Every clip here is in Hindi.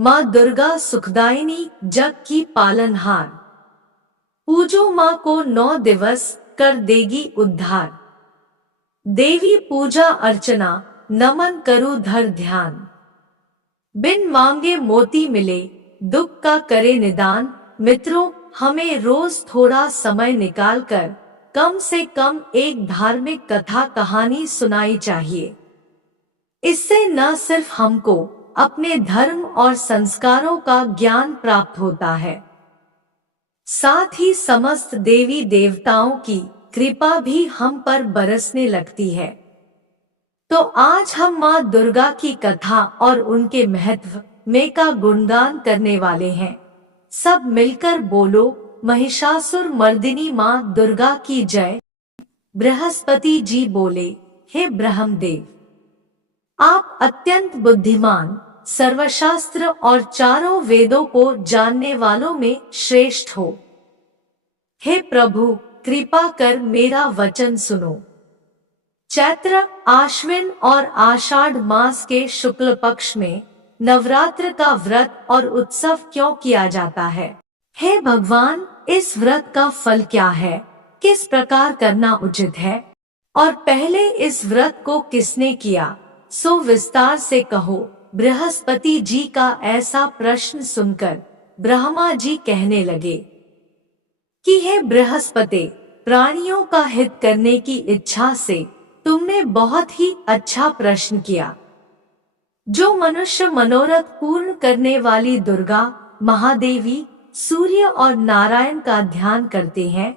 माँ दुर्गा सुखदायिनी जग की पालनहार, पूजो माँ को 9 दिवस कर देगी उद्धार। देवी पूजा अर्चना नमन करूँ धर ध्यान, बिन मांगे मोती मिले दुख का करे निदान। मित्रों, हमें रोज थोड़ा समय निकालकर कम से कम एक धार्मिक कथा कहानी सुनाई चाहिए। इससे न सिर्फ हमको अपने धर्म और संस्कारों का ज्ञान प्राप्त होता है, साथ ही समस्त देवी देवताओं की कृपा भी हम पर बरसने लगती है। तो आज हम माँ दुर्गा की कथा और उनके महत्व में का गुणगान करने वाले हैं। सब मिलकर बोलो, महिषासुर मर्दिनी माँ दुर्गा की जय। बृहस्पति जी बोले, हे ब्रह्मदेव, आप अत्यंत बुद्धिमान, सर्वशास्त्र और चारों वेदों को जानने वालों में श्रेष्ठ हो। हे प्रभु, कृपा कर मेरा वचन सुनो। चैत्र, आश्विन और आषाढ़ मास के शुक्ल पक्ष में नवरात्र का व्रत और उत्सव क्यों किया जाता है? हे भगवान, इस व्रत का फल क्या है? किस प्रकार करना उचित है? और पहले इस व्रत को किसने किया, सो विस्तार से कहो। बृहस्पति जी का ऐसा प्रश्न सुनकर ब्रह्मा जी कहने लगे कि हे बृहस्पति, प्राणियों का हित करने की इच्छा से तुमने बहुत ही अच्छा प्रश्न किया। जो मनुष्य मनोरथ पूर्ण करने वाली दुर्गा, महादेवी, सूर्य और नारायण का ध्यान करते हैं,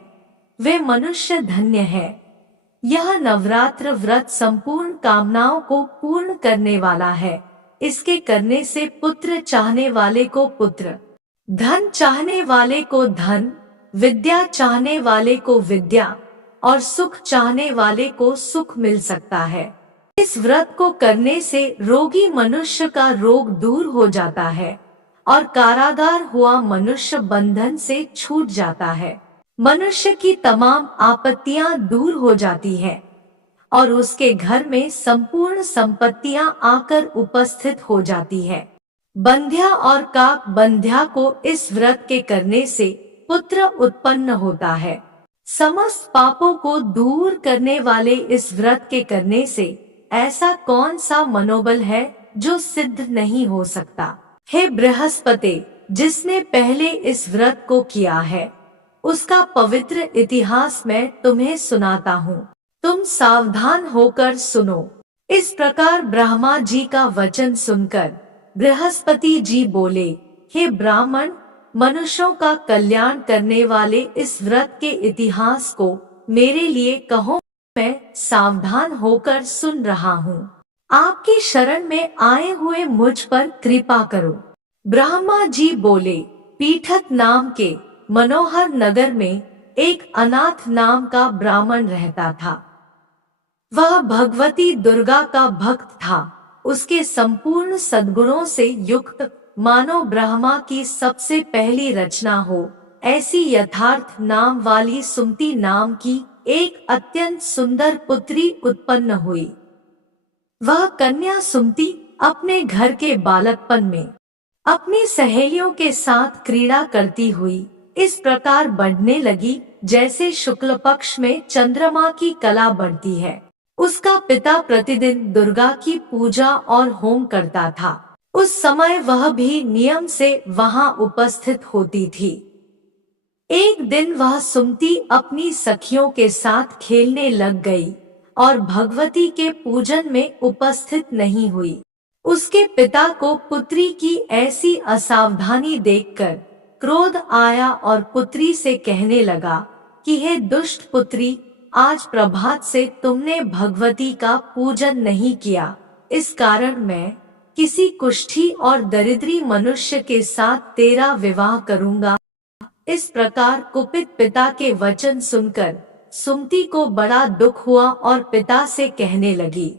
वे मनुष्य धन्य है। यह नवरात्र व्रत संपूर्ण कामनाओं को पूर्ण करने वाला है। इसके करने से पुत्र चाहने वाले को पुत्र, धन चाहने वाले को धन, विद्या चाहने वाले को विद्या और सुख चाहने वाले को सुख मिल सकता है। इस व्रत को करने से रोगी मनुष्य का रोग दूर हो जाता है और कारागार हुआ मनुष्य बंधन से छूट जाता है। मनुष्य की तमाम आपत्तियां दूर हो जाती है और उसके घर में संपूर्ण संपत्तियां आकर उपस्थित हो जाती है। बंध्या और काक बंध्या को इस व्रत के करने से पुत्र उत्पन्न होता है। समस्त पापों को दूर करने वाले इस व्रत के करने से ऐसा कौन सा मनोबल है जो सिद्ध नहीं हो सकता? हे बृहस्पति, जिसने पहले इस व्रत को किया है, उसका पवित्र इतिहास मैं तुम्हें सुनाता हूँ। तुम सावधान होकर सुनो। इस प्रकार ब्रह्मा जी का वचन सुनकर बृहस्पति जी बोले, हे ब्राह्मण, मनुष्यों का कल्याण करने वाले इस व्रत के इतिहास को मेरे लिए कहो। मैं सावधान होकर सुन रहा हूँ। आपकी शरण में आए हुए मुझ पर कृपा करो। ब्रह्मा जी बोले, पीठक नाम के मनोहर नगर में एक अनाथ नाम का ब्राह्मण रहता था। वह भगवती दुर्गा का भक्त था। उसके संपूर्ण सद्गुणों से युक्त मानो ब्रह्मा की सबसे पहली रचना हो, ऐसी यथार्थ नाम वाली सुमति नाम की एक अत्यंत सुंदर पुत्री उत्पन्न हुई। वह कन्या सुमति अपने घर के बालकपन में अपनी सहेलियों के साथ क्रीड़ा करती हुई इस प्रकार बढ़ने लगी जैसे शुक्ल पक्ष में चंद्रमा की कला बढ़ती है। उसका पिता प्रतिदिन दुर्गा की पूजा और होम करता था। उस समय वह भी नियम से वहां उपस्थित होती थी। एक दिन वह सुमति अपनी सखियों के साथ खेलने लग गई और भगवती के पूजन में उपस्थित नहीं हुई। उसके पिता को पुत्री की ऐसी असावधानी देखकर क्रोध आया और पुत्री से कहने लगा कि हे दुष्ट पुत्री, आज प्रभात से तुमने भगवती का पूजन नहीं किया। इस कारण मैं किसी कुष्ठी और दरिद्री मनुष्य के साथ तेरा विवाह करूंगा। इस प्रकार कुपित पिता के वचन सुनकर सुमति को बड़ा दुख हुआ और पिता से कहने लगी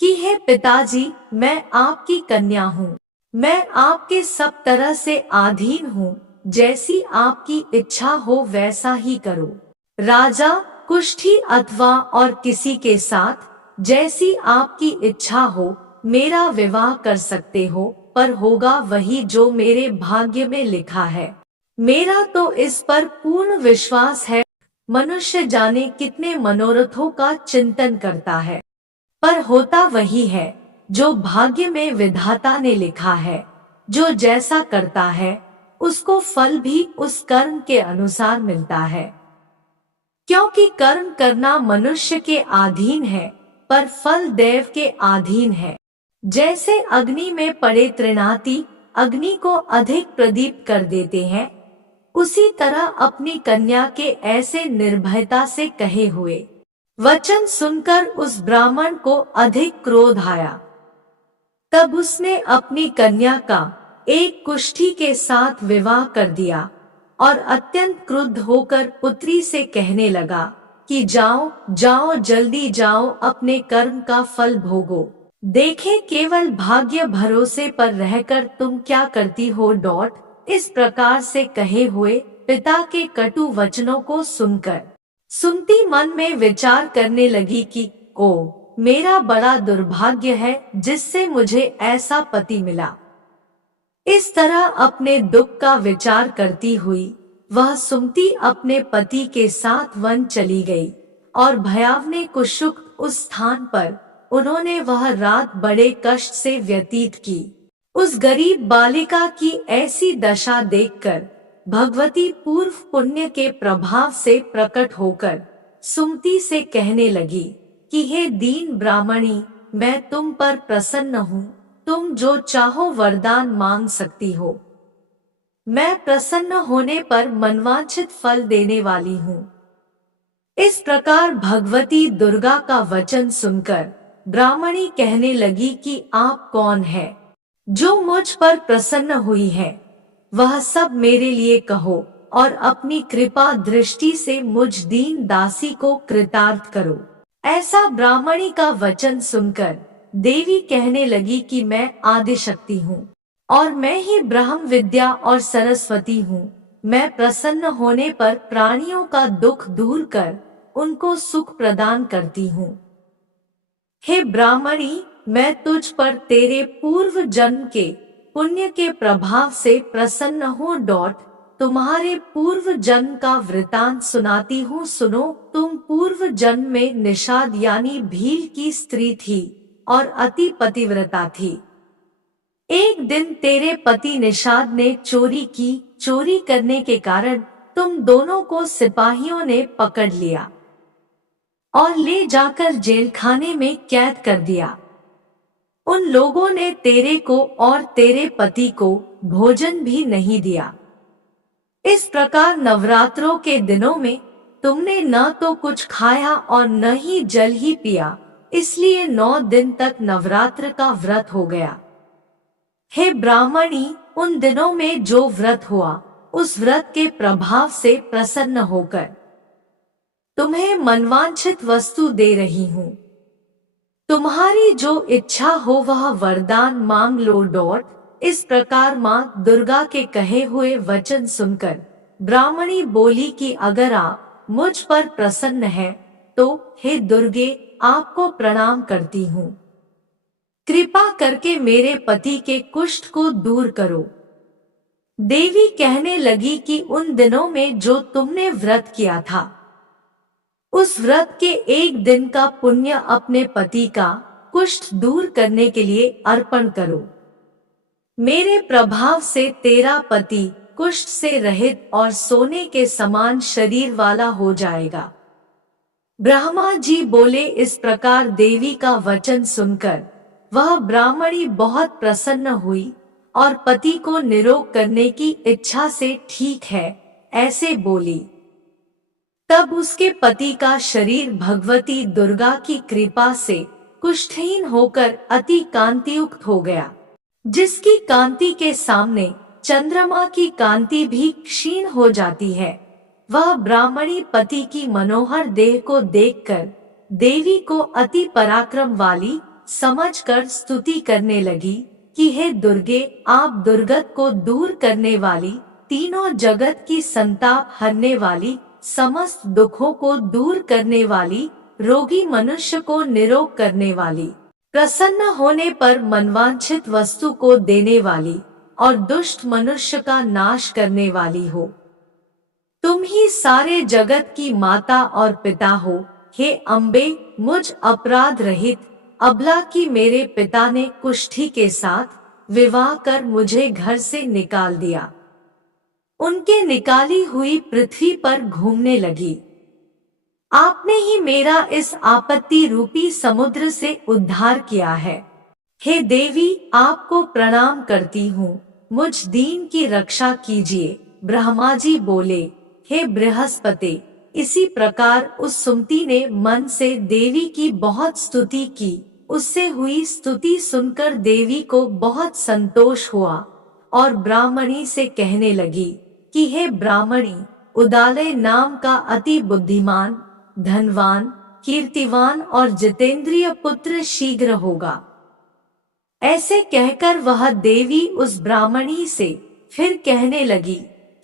कि हे पिताजी, मैं आपकी कन्या हूँ। मैं आपके सब तरह से अधीन हूँ। जैसी आपकी इच्छा हो वैसा ही करो। राजा, कुष्ठी अथवा और किसी के साथ जैसी आपकी इच्छा हो मेरा विवाह कर सकते हो, पर होगा वही जो मेरे भाग्य में लिखा है। मेरा तो इस पर पूर्ण विश्वास है। मनुष्य जाने कितने मनोरथों का चिंतन करता है, पर होता वही है जो भाग्य में विधाता ने लिखा है। जो जैसा करता है उसको फल भी उस कर्म के अनुसार मिलता है, क्योंकि कर्म करना मनुष्य के अधीन है, पर फल देव के अधीन है। जैसे अग्नि में पड़े तृणाती अग्नि को अधिक प्रदीप्त कर देते हैं, उसी तरह अपनी कन्या के ऐसे निर्भयता से कहे हुए वचन सुनकर उस ब्राह्मण को अधिक क्रोध आया। तब उसने अपनी कन्या का एक कुष्ठी के साथ विवाह कर दिया और अत्यंत क्रुद्ध होकर पुत्री से कहने लगा कि जाओ जाओ जल्दी जाओ, अपने कर्म का फल भोगो। देखे केवल भाग्य भरोसे पर रहकर तुम क्या करती हो। इस प्रकार से कहे हुए पिता के कटु वचनों को सुनकर सुमति मन में विचार करने लगी कि ओ मेरा बड़ा दुर्भाग्य है जिससे मुझे ऐसा पति मिला। इस तरह अपने दुख का विचार करती हुई वह सुमति अपने पति के साथ वन चली गई और भयावने कुशुक उस स्थान पर उन्होंने वह रात बड़े कष्ट से व्यतीत की। उस गरीब बालिका की ऐसी दशा देखकर भगवती पूर्व पुण्य के प्रभाव से प्रकट होकर सुमति से कहने लगी कि हे दीन ब्राह्मणी, मैं तुम पर प्रसन्न हूँ। तुम जो चाहो वरदान मांग सकती हो। मैं प्रसन्न होने पर मनवांछित फल देने वाली हूँ। इस प्रकार भगवती दुर्गा का वचन सुनकर ब्राह्मणी कहने लगी कि आप कौन है जो मुझ पर प्रसन्न हुई है, वह सब मेरे लिए कहो और अपनी कृपा दृष्टि से मुझ दीन दासी को कृतार्थ करो। ऐसा ब्राह्मणी का वचन सुनकर देवी कहने लगी कि मैं आदिशक्ति हूँ और मैं ही ब्रह्म विद्या और सरस्वती हूँ। मैं प्रसन्न होने पर प्राणियों का दुख दूर कर उनको सुख प्रदान करती हूँ। हे ब्राह्मणी, मैं तुझ पर तेरे पूर्व जन्म के पुण्य के प्रभाव से प्रसन्न हूँ। तुम्हारे पूर्व जन्म का वृतांत सुनाती हूँ, सुनो। तुम पूर्व जन्म में निषाद यानी भील की स्त्री थी और अति पतिव्रता थी। एक दिन तेरे पति निषाद ने चोरी की। चोरी करने के कारण तुम दोनों को सिपाहियों ने पकड़ लिया और ले जाकर जेल खाने में कैद कर दिया। उन लोगों ने तेरे को और तेरे पति को भोजन भी नहीं दिया। इस प्रकार नवरात्रों के दिनों में तुमने न तो कुछ खाया और न ही जल ही पिया, इसलिए 9 दिन तक नवरात्र का व्रत हो गया। हे ब्राह्मणी, उन दिनों में जो व्रत हुआ उस व्रत के प्रभाव से प्रसन्न होकर तुम्हें मनवांछित वस्तु दे रही हूँ। तुम्हारी जो इच्छा हो वह वरदान मांग लो। इस प्रकार माँ दुर्गा के कहे हुए वचन सुनकर ब्राह्मणी बोली कि अगर आप मुझ पर प्रसन्न हैं, तो हे दुर्गे, आपको प्रणाम करती हूँ। कृपा करके मेरे पति के कुष्ठ को दूर करो। देवी कहने लगी कि उन दिनों में जो तुमने व्रत किया था, उस व्रत के एक दिन का पुण्य अपने पति का कुष्ठ दूर करने के लिए अर्पण करो। मेरे प्रभाव से तेरा पति कुष्ठ से रहित और सोने के समान शरीर वाला हो जाएगा। ब्रह्मा जी बोले। इस प्रकार देवी का वचन सुनकर वह ब्राह्मणी बहुत प्रसन्न हुई और पति को निरोग करने की इच्छा से ठीक है ऐसे बोली। तब उसके पति का शरीर भगवती दुर्गा की कृपा से कुष्ठहीन होकर अति कांतियुक्त हो गया, जिसकी कांति के सामने चंद्रमा की कांति भी क्षीण हो जाती है। वह ब्राह्मणी पति की मनोहर देह को देखकर देवी को अति पराक्रम वाली समझकर स्तुति करने लगी कि हे दुर्गे, आप दुर्गत को दूर करने वाली, तीनों जगत की संताप हरने वाली, समस्त दुखों को दूर करने वाली, रोगी मनुष्य को निरोग करने वाली, प्रसन्न होने पर मनवांछित वस्तु को देने वाली और दुष्ट मनुष्य का नाश करने वाली हो। तुम ही सारे जगत की माता और पिता हो। हे अम्बे, मुझ अपराध रहित अबला की मेरे पिता ने कुष्ठी के साथ विवाह कर मुझे घर से निकाल दिया। उनके निकाली हुई पृथ्वी पर घूमने लगी। आपने ही मेरा इस आपत्ति रूपी समुद्र से उद्धार किया है। हे देवी, आपको प्रणाम करती हूँ, मुझ दीन की रक्षा कीजिए। ब्रह्मा जी बोले, हे बृहस्पति। इसी प्रकार उस सुमति ने मन से देवी की बहुत स्तुति की। उससे हुई स्तुति सुनकर देवी को बहुत संतोष हुआ और ब्राह्मणी से कहने लगी कि हे ब्राह्मणी, उदालय नाम का अति बुद्धिमान, धनवान, कीर्तिवान और जितेंद्रिय पुत्र शीघ्र होगा। ऐसे कहकर वह देवी उस ब्राह्मणी से फिर कहने लगी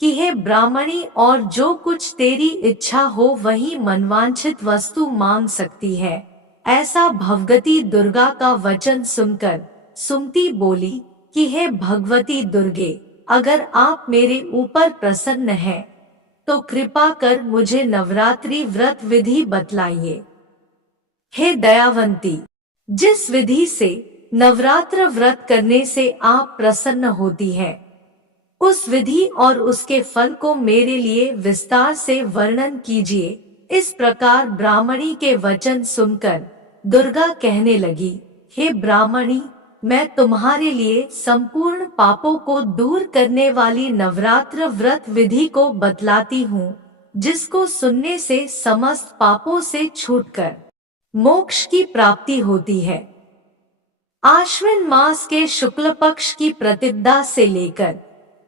कि हे ब्राह्मणी, और जो कुछ तेरी इच्छा हो वही मनवांछित वस्तु मांग सकती है। ऐसा भगवती दुर्गा का वचन सुनकर सुमति बोली कि हे भगवती दुर्गे, अगर आप मेरे ऊपर प्रसन्न हैं तो कृपा कर मुझे नवरात्रि व्रत विधि बतलाइए। हे दयावंती, जिस विधि से नवरात्र व्रत करने से आप प्रसन्न होती है, उस विधि और उसके फल को मेरे लिए विस्तार से वर्णन कीजिए। इस प्रकार ब्राह्मणी के वचन सुनकर दुर्गा कहने लगी, हे ब्राह्मणी, मैं तुम्हारे लिए संपूर्ण पापों को दूर करने वाली नवरात्र व्रत विधि को बतलाती हूँ, जिसको सुनने से समस्त पापों से छूटकर मोक्ष की प्राप्ति होती है। आश्विन मास के शुक्ल पक्ष की प्रतिपदा से लेकर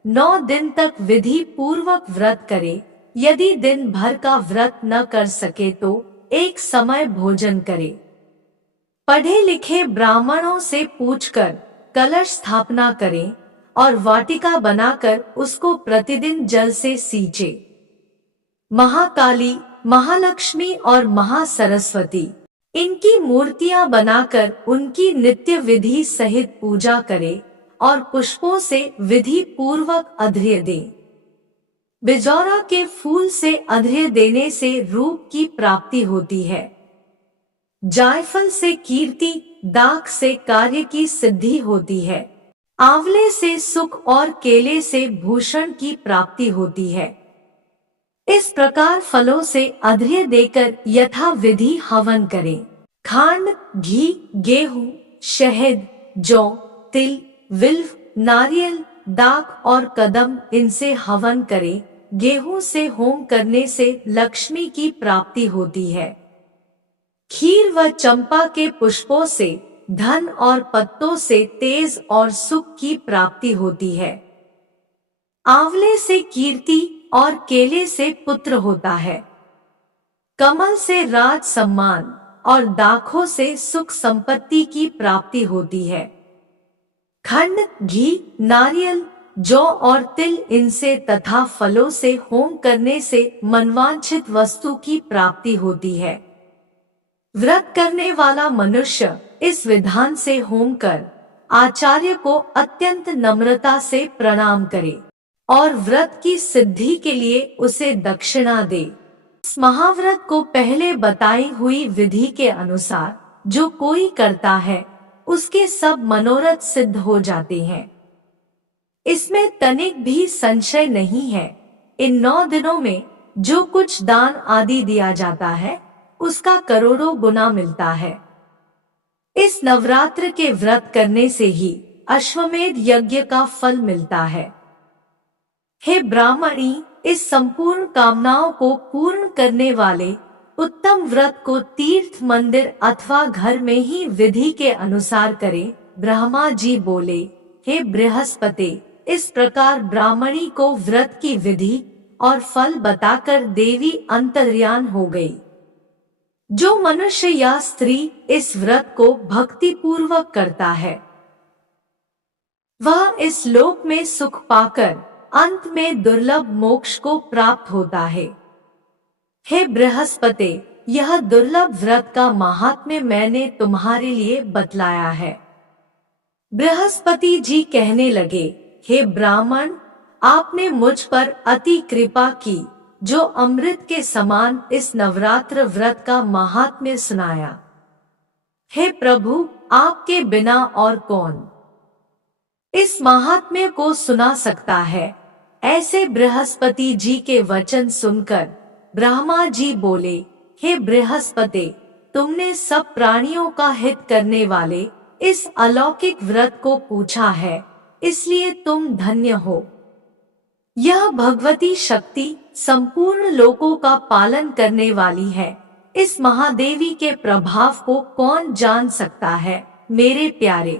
9 दिन तक विधि पूर्वक व्रत करे। यदि दिन भर का व्रत न कर सके तो एक समय भोजन करे। पढ़े लिखे ब्राह्मणों से पूछकर कलश स्थापना करें और वाटिका बनाकर उसको प्रतिदिन जल से सींचे। महाकाली, महालक्ष्मी और महासरस्वती, इनकी मूर्तियां बनाकर उनकी नित्य विधि सहित पूजा करे और पुष्पों से विधि पूर्वक अर्घ्य दे। बिजौरा के फूल से अर्घ्य देने से रूप की प्राप्ति होती है। जायफल से कीर्ति, दाख से कार्य की सिद्धि होती है। आंवले से सुख और केले से भूषण की प्राप्ति होती है। इस प्रकार फलों से अर्घ्य देकर यथा विधि हवन करें। खांड, घी, गेहूं, शहद, जौ, तिल, विल्व, नारियल, दाख और कदम, इनसे हवन करें। गेहूं से होम करने से लक्ष्मी की प्राप्ति होती है। खीर व चंपा के पुष्पों से धन और पत्तों से तेज और सुख की प्राप्ति होती है। आंवले से कीर्ति और केले से पुत्र होता है। कमल से राज सम्मान और दाखों से सुख संपत्ति की प्राप्ति होती है। खंड, घी, नारियल, जौ और तिल, इनसे तथा फलों से होम करने से मनवांछित वस्तु की प्राप्ति होती है। व्रत करने वाला मनुष्य इस विधान से होम कर आचार्य को अत्यंत नम्रता से प्रणाम करे और व्रत की सिद्धि के लिए उसे दक्षिणा दे। इस महाव्रत को पहले बताई हुई विधि के अनुसार जो कोई करता है उसके सब मनोरथ सिद्ध हो जाते हैं। इसमें तनिक भी संशय नहीं है। इन 9 दिनों में जो कुछ दान आदि दिया जाता है उसका करोड़ों गुना मिलता है। इस नवरात्र के व्रत करने से ही अश्वमेध यज्ञ का फल मिलता है। हे ब्राह्मणी, इस संपूर्ण कामनाओं को पूर्ण करने वाले उत्तम व्रत को तीर्थ, मंदिर अथवा घर में ही विधि के अनुसार करें। ब्रह्मा जी बोले, हे बृहस्पति, इस प्रकार ब्राह्मणी को व्रत की विधि और फल बताकर देवी अंतर्यान हो गई। जो मनुष्य या स्त्री इस व्रत को भक्ति पूर्वक करता है वह इस लोक में सुख पाकर अंत में दुर्लभ मोक्ष को प्राप्त होता है। हे बृहस्पति, यह दुर्लभ व्रत का महात्म्य मैंने तुम्हारे लिए बतलाया है। बृहस्पति जी कहने लगे, हे ब्राह्मण, आपने मुझ पर अति कृपा की, जो अमृत के समान इस नवरात्र व्रत का महात्म्य सुनाया। हे प्रभु, आपके बिना और कौन इस महात्म्य को सुना सकता है। ऐसे बृहस्पति जी के वचन सुनकर ब्रह्मा जी बोले, हे बृहस्पति, तुमने सब प्राणियों का हित करने वाले इस अलौकिक व्रत को पूछा है, इसलिए तुम धन्य हो। यह भगवती शक्ति संपूर्ण लोकों का पालन करने वाली है। इस महादेवी के प्रभाव को कौन जान सकता है। मेरे प्यारे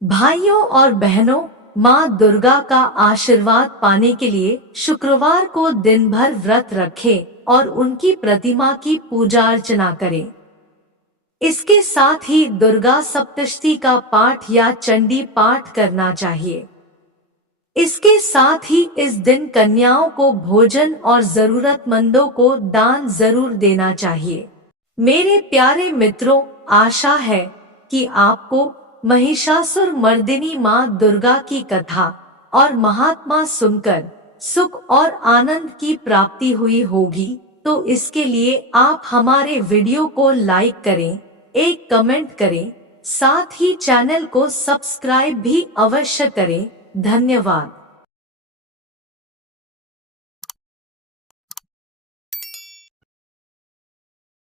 भाइयों और बहनों, माँ दुर्गा का आशीर्वाद पाने के लिए शुक्रवार को दिन भर व्रत रखें और उनकी प्रतिमा की पूजा अर्चना करें। इसके साथ ही दुर्गा सप्तशती का पाठ या चंडी पाठ करना चाहिए। इसके साथ ही इस दिन कन्याओं को भोजन और जरूरतमंदों को दान जरूर देना चाहिए। मेरे प्यारे मित्रों, आशा है कि आपको महिषासुर मर्दिनी माँ दुर्गा की कथा और महात्मा सुनकर सुख और आनंद की प्राप्ति हुई होगी। तो इसके लिए आप हमारे वीडियो को लाइक करें, एक कमेंट करें, साथ ही चैनल को सब्सक्राइब भी अवश्य करें। धन्यवाद।